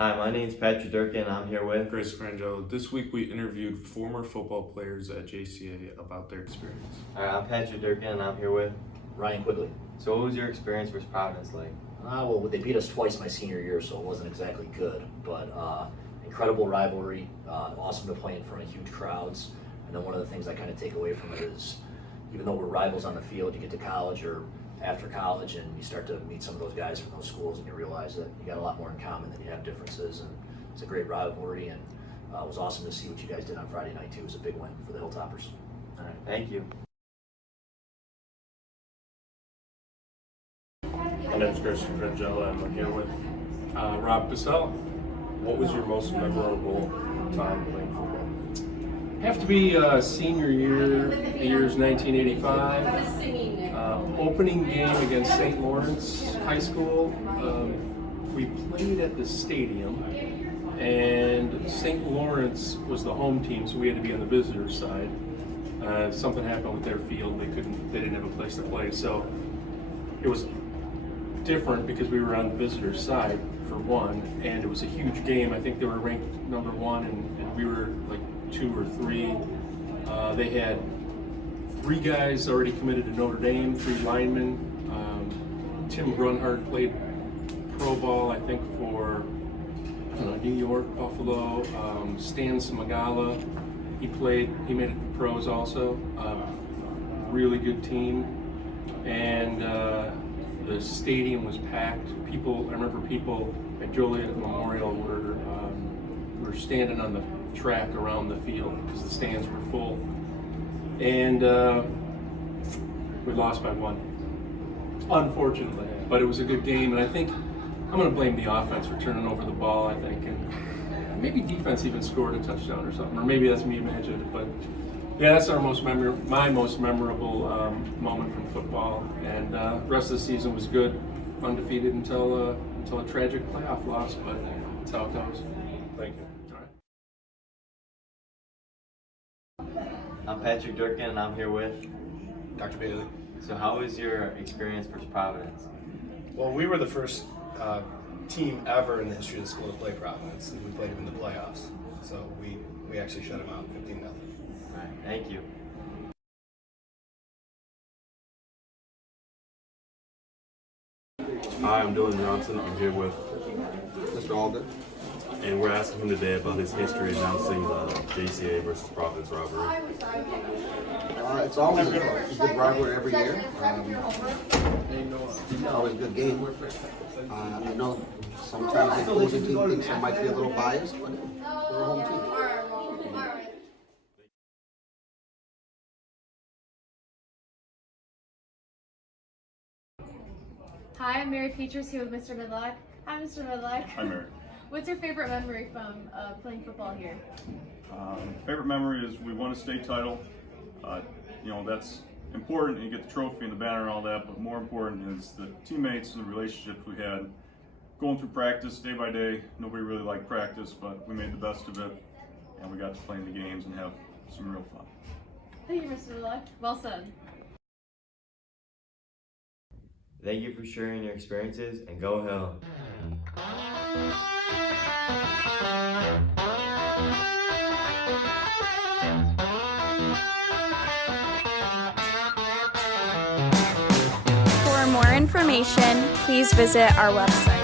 Hi, my name is Durkin. I'm here with Grayson, Frangella. This week we interviewed former football players at JCA about their experience. Alright, I'm Durkin and I'm here with Ryan Quigley. So what was your experience with Providence like? Well, they beat us twice my senior year, so it wasn't exactly good, but incredible rivalry, awesome to play in front of huge crowds. And then one of the things I kind of take away from it is, even though we're rivals on the field, you get to college or after college and you start to meet some of those guys from those schools and you realize that you got a lot more in common than you have differences, and it's a great rivalry, and it was awesome to see what you guys did on Friday night too. It was a big win for the Hilltoppers. Alright, thank you. My name is Grayson, Frangella, and I'm here with Rob Passehl. What was your most memorable time playing football? Have to be senior year, the year's 1985. Opening game against St. Lawrence High School. We played at the stadium, and St. Lawrence was the home team, so we had to be on the visitor side. Something happened with their field; they didn't have a place to play, so it was different because we were on the visitor side for one, and it was a huge game. I think they were ranked number 1, and we were like 2 or 3. They had 3 guys already committed to Notre Dame, 3 linemen. Tim Grunhard played pro ball, I think, for New York, Buffalo. Stan Smagala, he made it to pros also. Really good team, and the stadium was packed. I remember people at Joliet Memorial were standing on the track around the field because the stands were full. And we lost by 1, unfortunately. But it was a good game, and I think I'm going to blame the offense for turning over the ball, I think. And maybe defense even scored a touchdown or something, or maybe that's me imagining it. But yeah, that's my most memorable moment from football. And the rest of the season was good, undefeated until a tragic playoff loss, but that's how it goes. Thank you. I'm Durkin and I'm here with Dr. Bailey. So how was your experience versus Providence? Well, we were the first team ever in the history of the school to play Providence, and we played them in the playoffs. So we actually shut them out 15-0. Alright, thank you. Hi, I'm Dillan Johnson. I'm here with Mr. Allgood, and we're asking him today about his history announcing the JCA versus Providence rivalry. It's always a good rivalry every year. Always a good game. I know sometimes the opposing team thinks I might be a little biased, but we're a home team. Hi, I'm Pietras here with Mr. Midlock. Hi, Mr. Midlock. Hi, Mary. What's your favorite memory from playing football here? Favorite memory is we won a state title. That's important. You get the trophy and the banner and all that, but more important is the teammates and the relationships we had going through practice day by day. Nobody really liked practice, but we made the best of it, and we got to play in the games and have some real fun. Thank you, Mr. Midlock. Well said. Thank you for sharing your experiences, and go Hill. For more information, please visit our website.